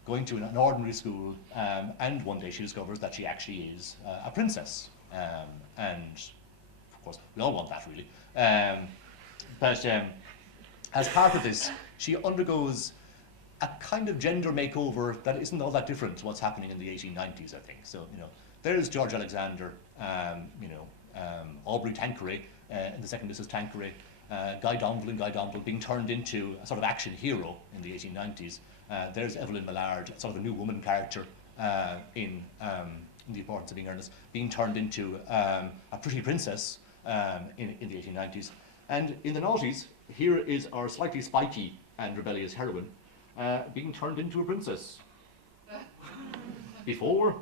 going to an ordinary school, and one day she discovers that she actually is a princess. And of course, we all want that, really. But as part of this, she undergoes a kind of gender makeover that isn't all that different to what's happening in the 1890s, I think. So, there's George Alexander, Aubrey Tanqueray, in the second Mrs. Tanqueray, Guy Domville being turned into a sort of action hero in the 1890s. There's Evelyn Millard, sort of a new woman character in The Importance of Being Earnest, being turned into a pretty princess in the 1890s. And in the noughties, here is our slightly spiky and rebellious heroine being turned into a princess. Before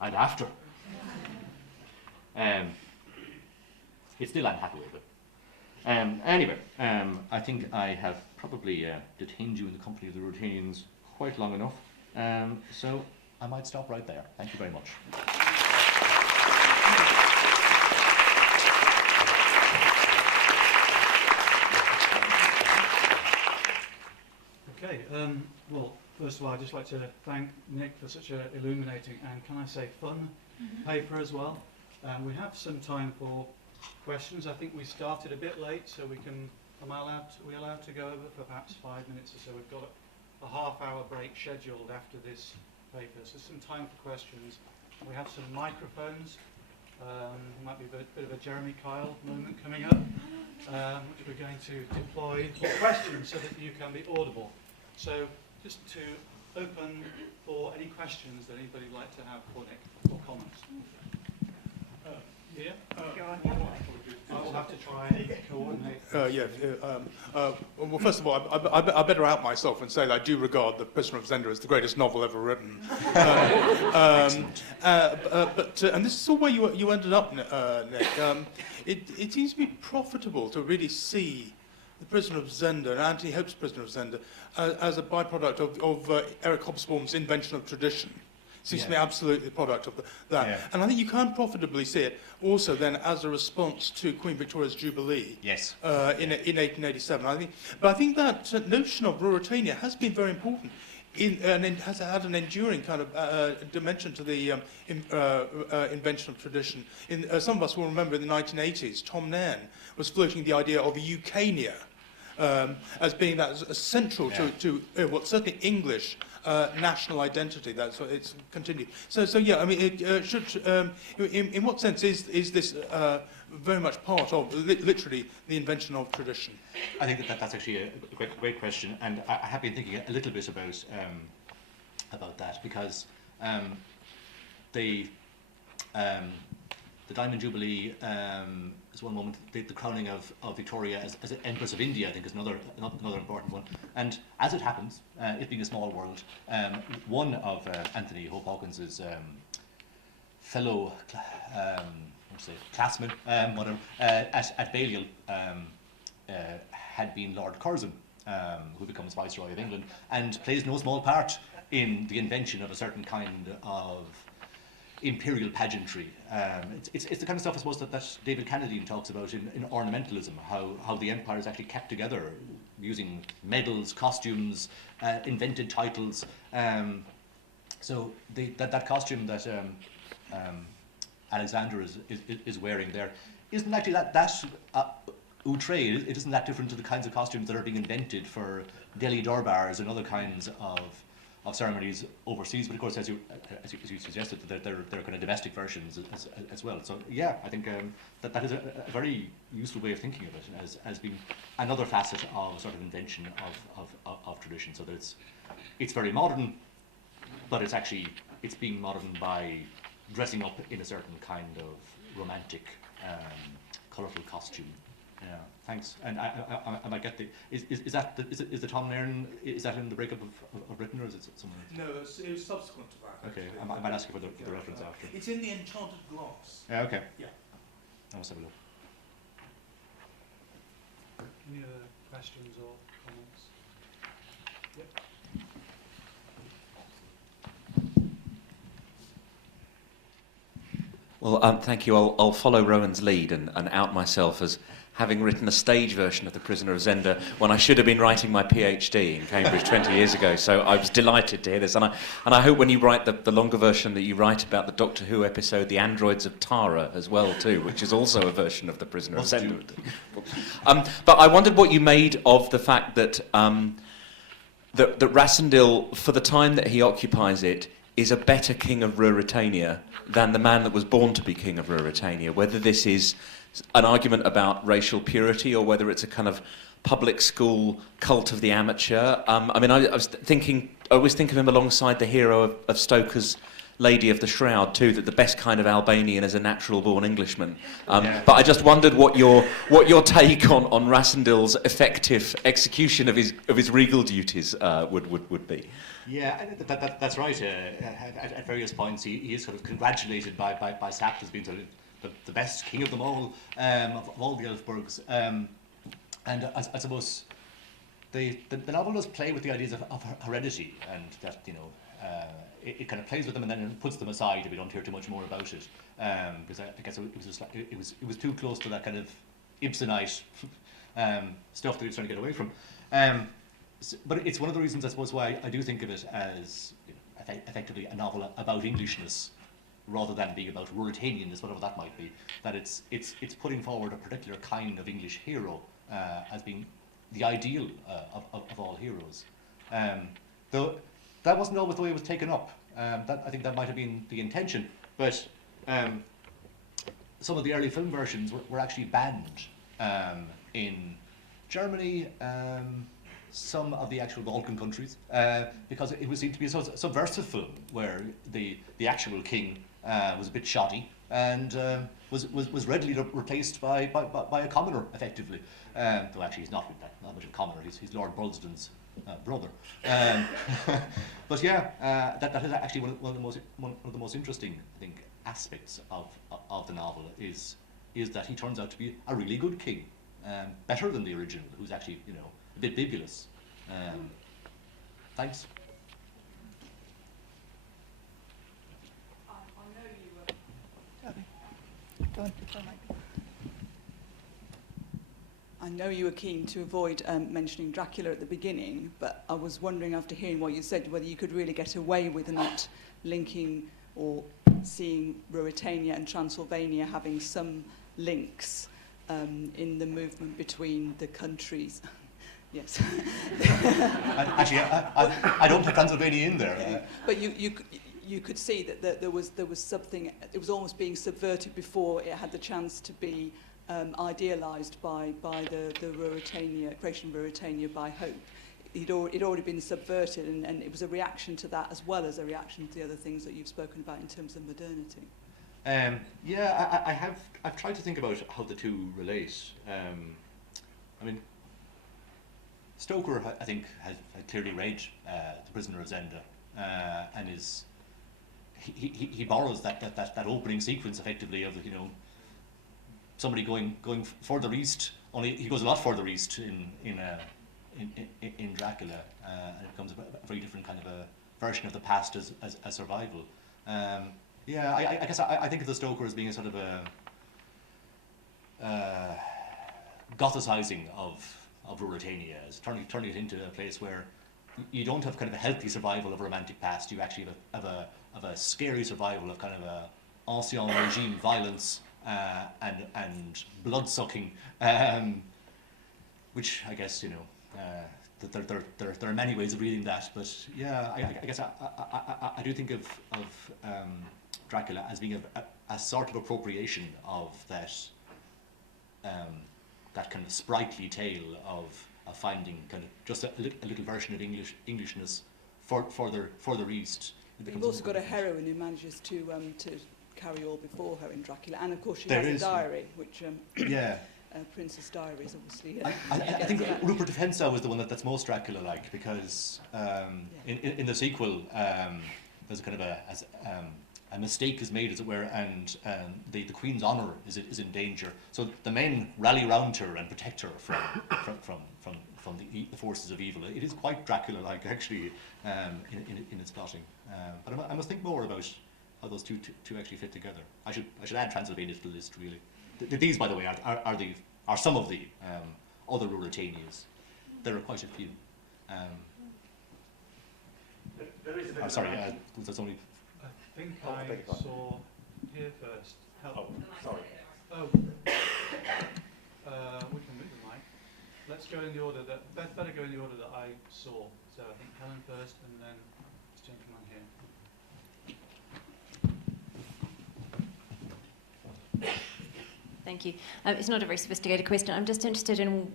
and after. It's still Anne Hathaway, but anyway, I think I have probably detained you in the company of the Ruritanians quite long enough, so I might stop right there. Thank you very much. Okay, well, first of all, I'd just like to thank Nick for such an illuminating and, can I say, fun paper as well. We have some time for questions. I think we started a bit late, so we can. Are we allowed to go over for perhaps 5 minutes or so? We've got a half-hour break scheduled after this paper, so some time for questions. We have some microphones. Might be a bit of a Jeremy Kyle moment coming up, which we're going to deploy for questions so that you can be audible. So just to open for any questions that anybody would like to have for Nick or comments. Yeah? I'll have to try and coordinate. Well, first of all, I better out myself and say that I do regard The Prisoner of Zenda as the greatest novel ever written. And this is all where you ended up, Nick. It seems to be profitable to really see The Prisoner of Zenda and Anthony Hope's Prisoner of Zenda as a byproduct of Eric Hobsbawm's invention of tradition. Seems to be absolutely the product of that. Yeah. And I think you can profitably see it also then as a response to Queen Victoria's Jubilee in 1887. But I think that notion of Ruritania has been very important and it has had an enduring kind of dimension to the invention of tradition. Some of us will remember in the 1980s, Tom Nairn was floating the idea of a Ukania as being that as central to what certainly English national identity. That's what it's continued. So yeah, I mean, it should. In what sense is this very much part of literally the invention of tradition? I think that's actually a great question, and I have been thinking a little bit about that because the Diamond Jubilee is one moment. The crowning of Victoria as Empress of India, I think, is another important one. And as it happens, it being a small world, one of Anthony Hope Hawkins's fellow classmen, at Balliol, had been Lord Curzon, who becomes Viceroy of England, and plays no small part in the invention of a certain kind of imperial pageantry. It's the kind of stuff, I suppose, that David Cannadine talks about in ornamentalism, how the empire is actually kept together using medals, costumes, invented titles. So that costume that Alexander is wearing there isn't actually that outre. It isn't that different to the kinds of costumes that are being invented for Delhi Durbars and other kinds of ceremonies overseas, but of course, as you suggested, that there are kind of domestic versions as well. So yeah, I think that is a very useful way of thinking of it as being another facet of a sort of invention of tradition. So that it's very modern, but it's being modern by dressing up in a certain kind of romantic, colourful costume. Yeah, thanks. And I might get is the Tom Nairn, is that in the breakup of Britain, or is it somewhere else? No, it was subsequent to that. Okay, I might ask you for the reference after. It's in the Enchanted Glass. Yeah, okay. Yeah. I must have a look. Any other questions or comments? Yep. Well, thank you. I'll follow Rowan's lead and out myself as having written a stage version of The Prisoner of Zenda when I should have been writing my PhD in Cambridge 20 years ago. So I was delighted to hear this. And I hope when you write the longer version that you write about the Doctor Who episode, The Androids of Tara, as well, too, which is also a version of The Prisoner of Zenda. But I wondered what you made of the fact that that Rassendyll, for the time that he occupies it, is a better king of Ruritania than the man that was born to be king of Ruritania, whether this is an argument about racial purity or whether it's a kind of public school cult of the amateur. I mean, I always think of him alongside the hero of Stoker's Lady of the Shroud too, that the best kind of Albanian is a natural-born Englishman. But I just wondered what your take on Rassendill's effective execution of his regal duties would be. Yeah, that's right. At various points, he is sort of congratulated by Sapt as being sort of the best king of them all, of all the Elfburgs. And I suppose the novel does play with the ideas of heredity, and that, you know, it kind of plays with them and then puts them aside if we don't hear too much more about it. Because I guess it was too close to that kind of Ibsenite stuff that he was trying to get away from. But it's one of the reasons, I suppose, why I do think of it as, you know, effectively a novel about Englishness, rather than being about Ruritanianness, whatever that might be. That it's putting forward a particular kind of English hero as being the ideal of all heroes. Though that wasn't always the way it was taken up. I think that might have been the intention, but some of the early film versions were actually banned in Germany, some of the actual Balkan countries, because it was seen to be a subversive film where the actual king was a bit shoddy and was readily replaced by a commoner, effectively. Though actually he's not much of a commoner, he's Lord Brulston's brother. But yeah, that is actually one of the most interesting, I think, aspects of the novel is that he turns out to be a really good king, better than the original, who's actually, you know, a bit bibulous. Thanks. I know you were keen to avoid mentioning Dracula at the beginning, but I was wondering, after hearing what you said, whether you could really get away with not linking or seeing Ruritania and Transylvania having some links in the movement between the countries. Yes. Actually, I don't put Transylvania in there. But you could see that there was something. It was almost being subverted before it had the chance to be idealised by the Ruritania, creation of Ruritania by Hope. It'd already been subverted, and it was a reaction to that as well as a reaction to the other things that you've spoken about in terms of modernity. Yeah, I've tried to think about how the two relate. I mean, Stoker, I think, had clearly read The Prisoner of Zenda, and he borrows that opening sequence effectively of, you know, somebody going further east. Only he goes a lot further east in Dracula, and it becomes a very different kind of a version of the past as survival. Yeah, I guess I think of the Stoker as being a sort of a gothicizing of Ruritania, as turning it into a place where you don't have kind of a healthy survival of a romantic past. You actually have a scary survival of kind of a ancien regime violence and blood sucking, which I guess, you know, there are many ways of reading that. But yeah, I guess I do think of Dracula as being a sort of appropriation of that kind of sprightly tale of finding kind of just a little version of Englishness further east. You've also got a heroine who manages to carry all before her in Dracula, and of course she has a diary, which yeah. Princess Diary is obviously. I think Rupert of Hentzau was the one that's most Dracula-like, because in the sequel there's a kind of a mistake is made, as it were, and the Queen's honour is in danger. So the men rally round her and protect her from the forces of evil. It is quite Dracula-like, actually, in its plotting. But I must think more about how those two actually fit together. I should add Transylvania to the list, really. These, by the way, are some of the other Ruritanias. There are quite a few. Sorry, there's only. I think I saw here first. Help. Sorry. Oh. We can move the mic. Let's go in the order that. Better go in the order that I saw. So I think Helen first, and then this gentleman here. Thank you. It's not a very sophisticated question. I'm just interested in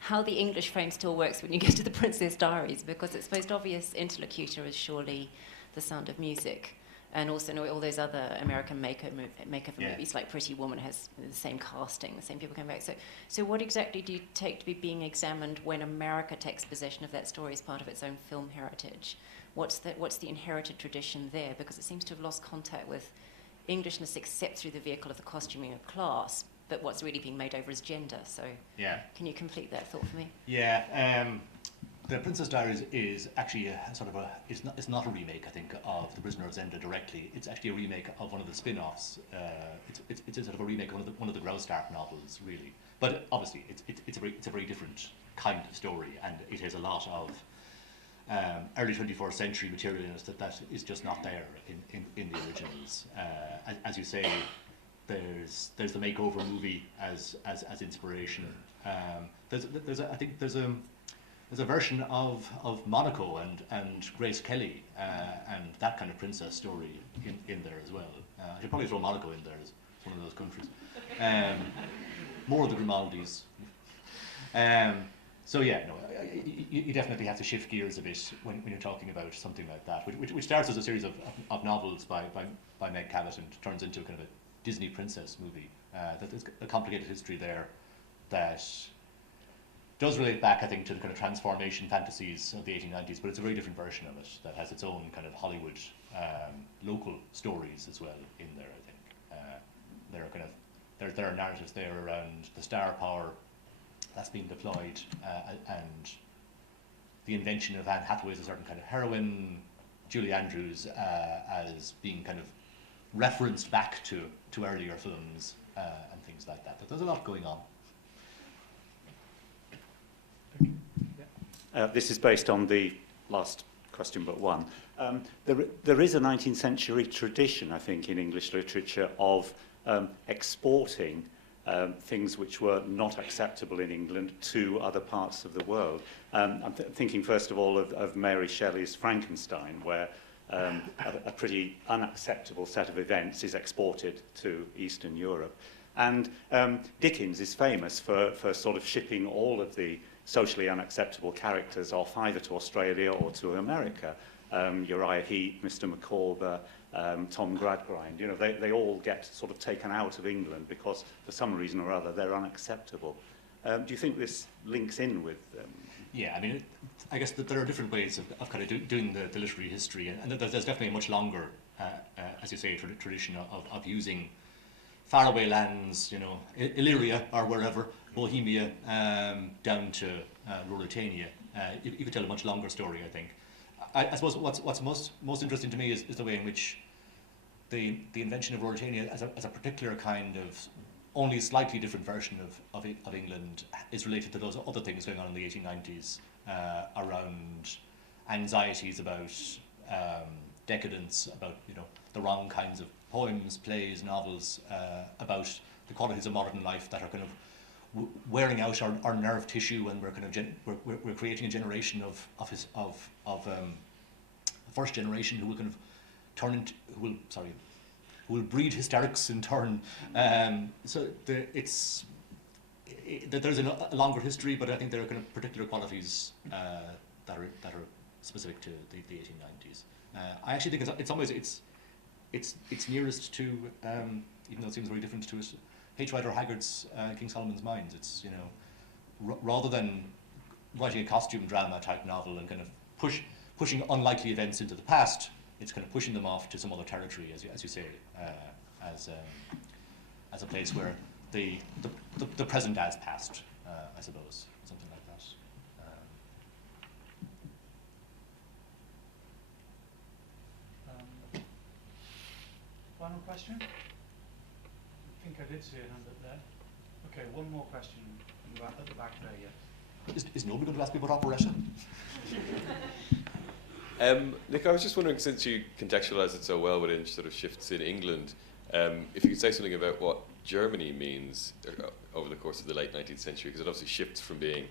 how the English frame still works when you get to the Princess Diaries, because its most obvious interlocutor is surely The Sound of Music. And also, all those other American makeover Yeah. movies, like Pretty Woman, has the same casting, the same people coming back. So what exactly do you take to be being examined when America takes possession of that story as part of its own film heritage? What's the inherited tradition there? Because it seems to have lost contact with Englishness except through the vehicle of the costuming of class, but what's really being made over is gender. So Yeah. can you complete that thought for me? Yeah. The Princess Diaries is actually it's not a remake, I think, of The Prisoner of Zenda directly. It's actually a remake of one of the spin-offs. It's a sort of a remake of one of the Graustark novels, really. But obviously, it's a very different kind of story, and it has a lot of early 21st century material in it that is just not there in the originals. As you say, there's the makeover movie as inspiration. There's a version of Monaco and Grace Kelly and that kind of princess story in there as well. I should probably throw Monaco in there as one of those countries. More of the Grimaldis. So yeah, no, you definitely have to shift gears a bit when you're talking about something like that, which starts as a series of novels by Meg Cabot and turns into kind of a Disney princess movie. There's a complicated history there that does relate back, I think, to the kind of transformation fantasies of the 1890s, but it's a very different version of it that has its own kind of Hollywood local stories as well in there, I think. There are narratives there around the star power that's being deployed and the invention of Anne Hathaway as a certain kind of heroine, Julie Andrews as being kind of referenced back to earlier films and things like that. But there's a lot going on. This is based on the last question but one. There is a 19th century tradition, I think, in English literature of exporting things which were not acceptable in England to other parts of the world. I'm thinking first of all of Mary Shelley's Frankenstein, where a pretty unacceptable set of events is exported to Eastern Europe. And Dickens is famous for sort of shipping all of the socially unacceptable characters off either to Australia or to America. Uriah Heep, Mr. Micawber, Tom Gradgrind, you know, they all get sort of taken out of England because for some reason or other they're unacceptable. Do you think this links in with... Yeah, I mean, I guess that there are different ways of kind of doing the literary history, and there's definitely a much longer, as you say, tradition of using faraway lands, you know, Illyria or wherever, Bohemia, down to Ruritania. You could tell a much longer story, I think. I suppose what's most interesting to me is the way in which the invention of Ruritania as a particular kind of only slightly different version of England is related to those other things going on in the 1890s around anxieties about decadence, about, you know, the wrong kinds of poems, plays, novels, about the qualities of modern life that are kind of wearing out our nerve tissue, and we're kind of we're creating a generation of first generation who will kind of turn into who will breed hysterics in turn. So there's a longer history, but I think there are kind of particular qualities that are specific to the 1890s. I actually think in some ways it's nearest to, even though it seems very different to it, H. Rider Haggard's King Solomon's Mines. It's, you know, rather than writing a costume drama type novel and kind of pushing unlikely events into the past, it's kind of pushing them off to some other territory, as you say, as a place where the present as past, I suppose, something like that. Final question? I think I did see a hand up there. Okay, one more question at the back there, yes. Is nobody going to ask me about operetta? Nick, I was just wondering, since you contextualise it so well within sort of shifts in England, if you could say something about what Germany means over the course of the late 19th century, because it obviously shifts from being,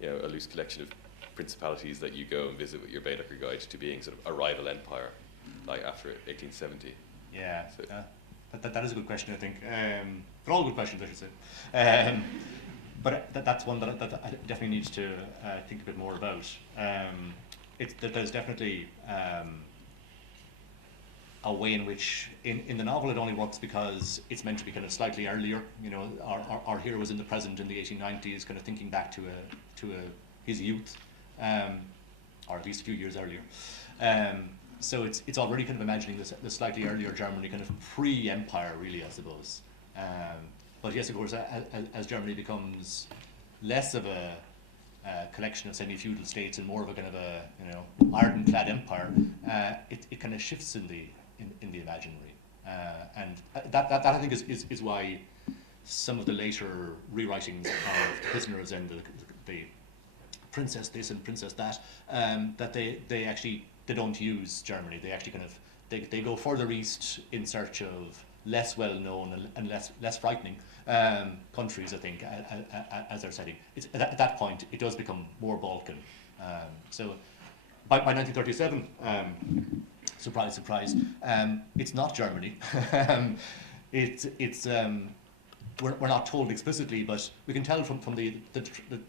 you know, a loose collection of principalities that you go and visit with your Baedeker guide to being sort of a rival empire, like after 1870. Yeah, so, that is a good question, I think. They're all good questions, I should say. But that's one that I definitely need to think a bit more about. There's definitely a way in which, in the novel, it only works because it's meant to be kind of slightly earlier. You know, our hero is in the present in the 1890s, kind of thinking back to his youth, or at least a few years earlier. So it's already kind of imagining the slightly earlier Germany, kind of pre-empire, really, I suppose. But yes, of course, as Germany becomes less of a collection of semi-feudal states and more of a kind of a, you know, ironclad empire, it kind of shifts in the imaginary, and that I think is why some of the later rewritings of Prisoner of Zenda, the princess this and princess that, that they actually don't use Germany. They actually kind of they go further east in search of less well known and less frightening countries, I think, as their setting. At that point it does become more Balkan. So by 1937, surprise, surprise, it's not Germany. We're not told explicitly, but we can tell from the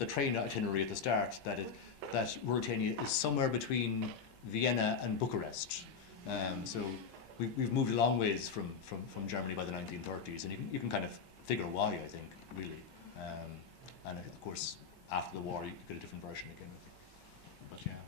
train itinerary at the start that Ruritania is somewhere between Vienna and Bucharest. So we've moved a long ways from Germany by the 1930s, and you can kind of figure why, I think, really. And of course, after the war, you get a different version again. But yeah.